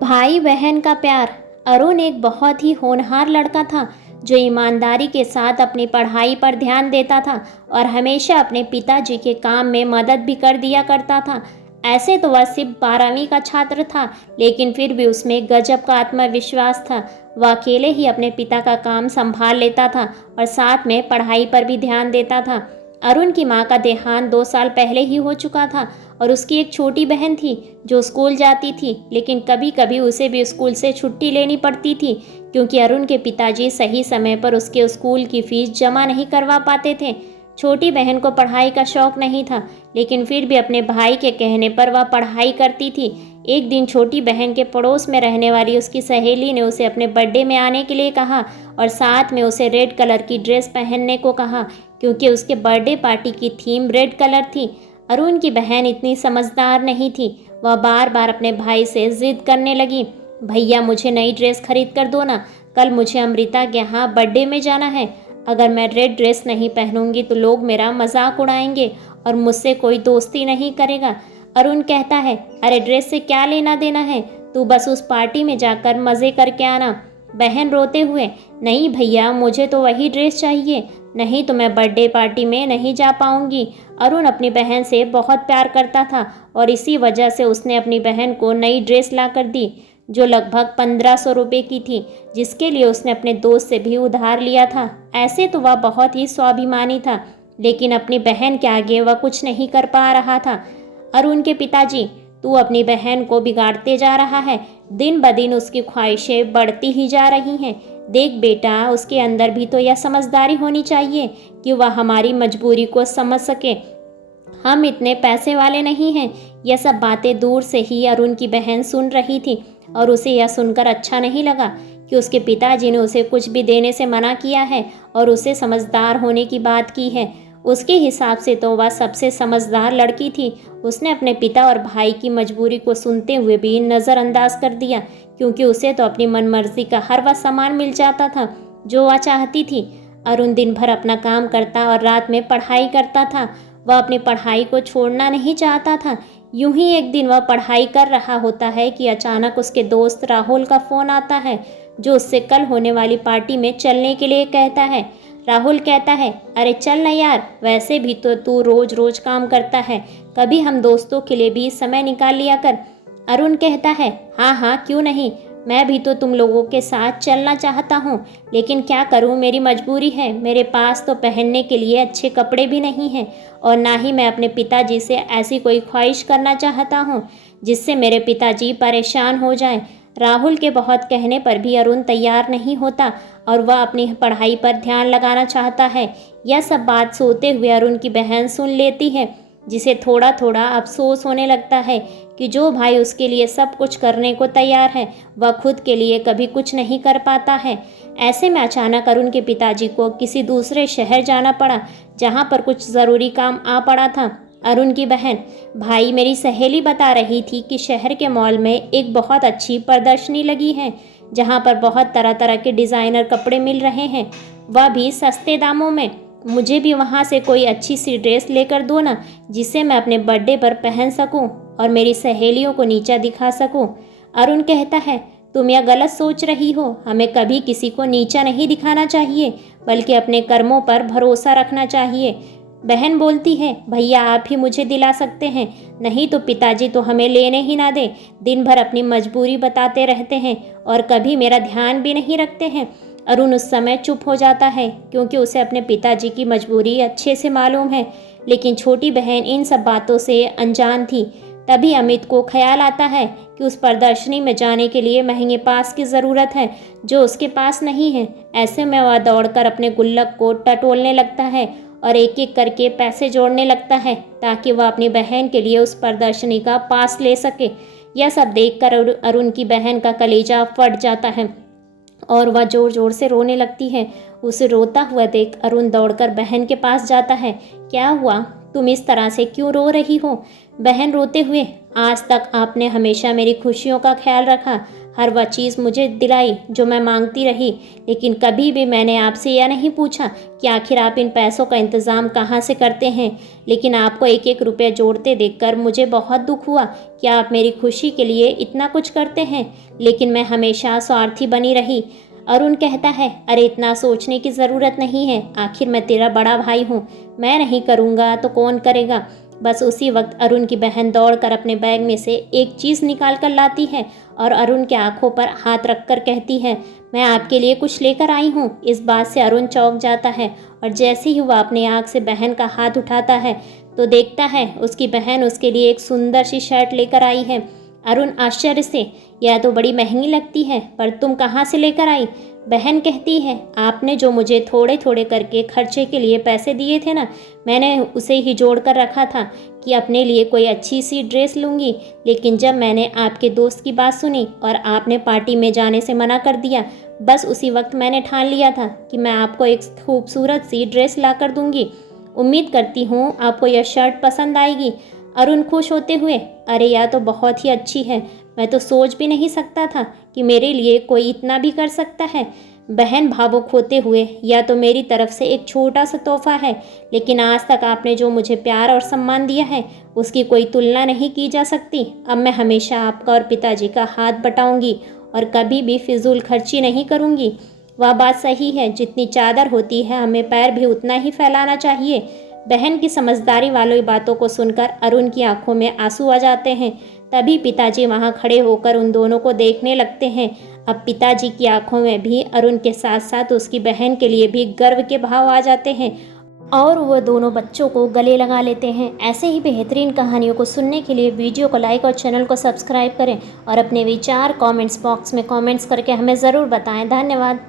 भाई बहन का प्यार। अरुण एक बहुत ही होनहार लड़का था जो ईमानदारी के साथ अपनी पढ़ाई पर ध्यान देता था और हमेशा अपने पिताजी के काम में मदद भी कर दिया करता था। ऐसे तो वह सिर्फ 12वीं का छात्र था, लेकिन फिर भी उसमें गजब का आत्मविश्वास था। वह अकेले ही अपने पिता का काम संभाल लेता था और साथ में पढ़ाई पर भी ध्यान देता था। अरुण की मां का देहांत 2 साल पहले ही हो चुका था और उसकी एक छोटी बहन थी जो स्कूल जाती थी, लेकिन कभी कभी उसे भी स्कूल से छुट्टी लेनी पड़ती थी क्योंकि अरुण के पिताजी सही समय पर उसके स्कूल की फीस जमा नहीं करवा पाते थे। छोटी बहन को पढ़ाई का शौक नहीं था, लेकिन फिर भी अपने भाई के कहने पर वह पढ़ाई करती थी। एक दिन छोटी बहन के पड़ोस में रहने वाली उसकी सहेली ने उसे अपने बर्थडे में आने के लिए कहा और साथ में उसे रेड कलर की ड्रेस पहनने को कहा क्योंकि उसके बर्थडे पार्टी की थीम रेड कलर थी। अरुण की बहन इतनी समझदार नहीं थी। वह बार बार अपने भाई से जिद करने लगी, भैया मुझे नई ड्रेस खरीद कर दो ना, कल मुझे अमृता के यहाँ बर्थडे में जाना है। अगर मैं रेड ड्रेस नहीं पहनूंगी तो लोग मेरा मजाक उड़ाएंगे और मुझसे कोई दोस्ती नहीं करेगा। अरुण कहता है, अरे ड्रेस से क्या लेना देना है, तू बस उस पार्टी में जाकर मज़े करके आना। बहन रोते हुए, नहीं भैया मुझे तो वही ड्रेस चाहिए, नहीं तो मैं बर्थडे पार्टी में नहीं जा पाऊंगी। अरुण अपनी बहन से बहुत प्यार करता था और इसी वजह से उसने अपनी बहन को नई ड्रेस ला कर दी जो लगभग 1500 रुपये की थी, जिसके लिए उसने अपने दोस्त से भी उधार लिया था। ऐसे तो वह बहुत ही स्वाभिमानी था, लेकिन अपनी बहन के आगे वह कुछ नहीं कर पा रहा था। अरुण के पिताजी, तू अपनी बहन को बिगाड़ते जा रहा है, दिन ब दिन उसकी ख्वाहिशें बढ़ती ही जा रही हैं। देख बेटा, उसके अंदर भी तो यह समझदारी होनी चाहिए कि वह हमारी मजबूरी को समझ सके। हम इतने पैसे वाले नहीं हैं। यह सब बातें दूर से ही अरुण की बहन सुन रही थी और उसे यह सुनकर अच्छा नहीं लगा कि उसके पिताजी ने उसे कुछ भी देने से मना किया है और उसे समझदार होने की बात की है। उसके हिसाब से तो वह सबसे समझदार लड़की थी। उसने अपने पिता और भाई की मजबूरी को सुनते हुए भी नज़रअंदाज कर दिया क्योंकि उसे तो अपनी मनमर्जी का हर वह सामान मिल जाता था जो वह चाहती थी। अरुण दिन भर अपना काम करता और रात में पढ़ाई करता था। वह अपनी पढ़ाई को छोड़ना नहीं चाहता था। यूं ही एक दिन वह पढ़ाई कर रहा होता है कि अचानक उसके दोस्त राहुल का फ़ोन आता है जो उससे कल होने वाली पार्टी में चलने के लिए कहता है। राहुल कहता है, अरे चल ना यार, वैसे भी तो तू रोज़ रोज़ काम करता है, कभी हम दोस्तों के लिए भी समय निकाल लिया कर। अरुण कहता है, हाँ हाँ क्यों नहीं, मैं भी तो तुम लोगों के साथ चलना चाहता हूँ, लेकिन क्या करूँ, मेरी मजबूरी है। मेरे पास तो पहनने के लिए अच्छे कपड़े भी नहीं हैं और ना ही मैं अपने पिताजी से ऐसी कोई ख्वाहिश करना चाहता हूँ जिससे मेरे पिताजी परेशान हो जाएं। राहुल के बहुत कहने पर भी अरुण तैयार नहीं होता और वह अपनी पढ़ाई पर ध्यान लगाना चाहता है। यह सब बात सोते हुए अरुण की बहन सुन लेती है, जिसे थोड़ा थोड़ा अफसोस होने लगता है कि जो भाई उसके लिए सब कुछ करने को तैयार है वह खुद के लिए कभी कुछ नहीं कर पाता है। ऐसे में अचानक अरुण के पिताजी को किसी दूसरे शहर जाना पड़ा जहाँ पर कुछ ज़रूरी काम आ पड़ा था। अरुण की बहन, भाई मेरी सहेली बता रही थी कि शहर के मॉल में एक बहुत अच्छी प्रदर्शनी लगी है जहाँ पर बहुत तरह तरह के डिज़ाइनर कपड़े मिल रहे हैं, वह भी सस्ते दामों में। मुझे भी वहाँ से कोई अच्छी सी ड्रेस लेकर दो ना, जिसे मैं अपने बर्थडे पर पहन सकूँ और मेरी सहेलियों को नीचा दिखा सकूँ। अरुण कहता है, तुम यह गलत सोच रही हो, हमें कभी किसी को नीचा नहीं दिखाना चाहिए बल्कि अपने कर्मों पर भरोसा रखना चाहिए। बहन बोलती है, भैया आप ही मुझे दिला सकते हैं, नहीं तो पिताजी तो हमें लेने ही ना दे, दिन भर अपनी मजबूरी बताते रहते हैं और कभी मेरा ध्यान भी नहीं रखते हैं। अरुण उस समय चुप हो जाता है क्योंकि उसे अपने पिताजी की मजबूरी अच्छे से मालूम है, लेकिन छोटी बहन इन सब बातों से अनजान थी। तभी अमित को ख्याल आता है कि उस प्रदर्शनी में जाने के लिए महंगे पास की ज़रूरत है जो उसके पास नहीं है। ऐसे में वह दौड़कर अपने गुल्लक को टटोलने लगता है और एक एक करके पैसे जोड़ने लगता है ताकि वह अपनी बहन के लिए उस प्रदर्शनी का पास ले सके। यह सब देखकर अरुण की बहन का कलेजा फट जाता है और वह ज़ोर ज़ोर से रोने लगती है। उसे रोता हुआ देख अरुण दौड़कर बहन के पास जाता है। क्या हुआ, तुम इस तरह से क्यों रो रही हो? बहन रोते हुए, आज तक आपने हमेशा मेरी खुशियों का ख्याल रखा, हर वह चीज़ मुझे दिलाई जो मैं मांगती रही, लेकिन कभी भी मैंने आपसे यह नहीं पूछा कि आखिर आप इन पैसों का इंतज़ाम कहाँ से करते हैं। लेकिन आपको एक एक रुपया जोड़ते देखकर मुझे बहुत दुख हुआ कि आप मेरी खुशी के लिए इतना कुछ करते हैं, लेकिन मैं हमेशा स्वार्थी बनी रही। अरुण कहता है, अरे इतना सोचने की ज़रूरत नहीं है, आखिर मैं तेरा बड़ा भाई हूँ, मैं नहीं करूँगा तो कौन करेगा। बस उसी वक्त अरुण की बहन दौड़कर अपने बैग में से एक चीज़ निकाल कर लाती है और अरुण के आंखों पर हाथ रखकर कहती है, मैं आपके लिए कुछ लेकर आई हूँ। इस बात से अरुण चौंक जाता है और जैसे ही वह अपनी आँख से बहन का हाथ उठाता है तो देखता है उसकी बहन उसके लिए एक सुंदर सी शर्ट लेकर आई है। अरुण आश्चर्य से, यह तो बड़ी महंगी लगती है, पर तुम कहाँ से लेकर आई। बहन कहती है, आपने जो मुझे थोड़े थोड़े करके खर्चे के लिए पैसे दिए थे ना, मैंने उसे ही जोड़ कर रखा था कि अपने लिए कोई अच्छी सी ड्रेस लूँगी, लेकिन जब मैंने आपके दोस्त की बात सुनी और आपने पार्टी में जाने से मना कर दिया, बस उसी वक्त मैंने ठान लिया था कि मैं आपको एक खूबसूरत सी ड्रेस ला कर दूँगी। उम्मीद करती हूँ आपको यह शर्ट पसंद आएगी। अरुण खुश होते हुए, अरे यह तो बहुत ही अच्छी है, मैं तो सोच भी नहीं सकता था कि मेरे लिए कोई इतना भी कर सकता है। बहन भावुक होते हुए, यह तो मेरी तरफ से एक छोटा सा तोहफा है, लेकिन आज तक आपने जो मुझे प्यार और सम्मान दिया है उसकी कोई तुलना नहीं की जा सकती। अब मैं हमेशा आपका और पिताजी का हाथ बटाऊंगी और कभी भी फिजूल खर्ची नहीं करूंगी। वह बात सही है, जितनी चादर होती है हमें पैर भी उतना ही फैलाना चाहिए। बहन की समझदारी वाली बातों को सुनकर अरुण की आंखों में आंसू आ जाते हैं। तभी पिताजी वहां खड़े होकर उन दोनों को देखने लगते हैं। अब पिताजी की आंखों में भी अरुण के साथ साथ उसकी बहन के लिए भी गर्व के भाव आ जाते हैं और वह दोनों बच्चों को गले लगा लेते हैं। ऐसे ही बेहतरीन कहानियों को सुनने के लिए वीडियो को लाइक और चैनल को सब्सक्राइब करें और अपने विचार कमेंट्स बॉक्स में कमेंट्स करके हमें ज़रूर बताएं। धन्यवाद।